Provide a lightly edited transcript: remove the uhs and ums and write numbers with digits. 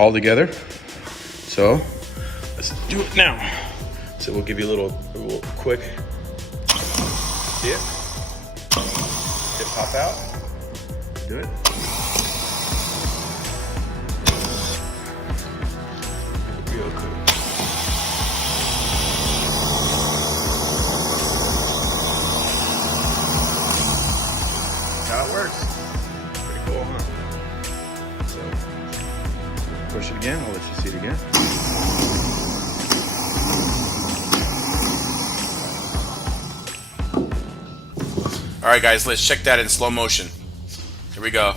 all together. So let's do it now. So we'll give you a little quick. See it? Did it pop out? Do it. Real quick. That's how it works. Pretty cool, huh? So push it again. I'll let you see it again. All right, guys, let's check that in slow motion. Here we go.